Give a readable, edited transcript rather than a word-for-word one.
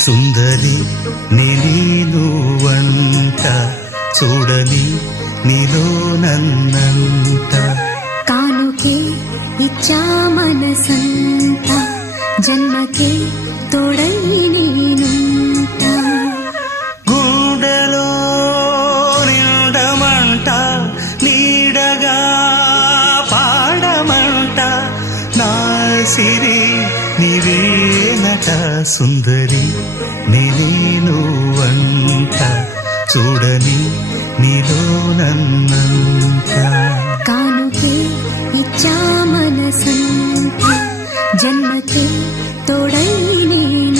సుందరి నేను వంట చూడని నీలో నన్నంట కానుకే ఇచ్చా మనసంత జన్మకే తోడై నేనుంట గుండెలో నిండమంట నీడగా పాడమంట నా సిరి నీవేనట సుందరి నేను వంట చూడని నీలో నన్నంత కానుకే ఇచ్చా మనసంత జన్మకే తోడై నేను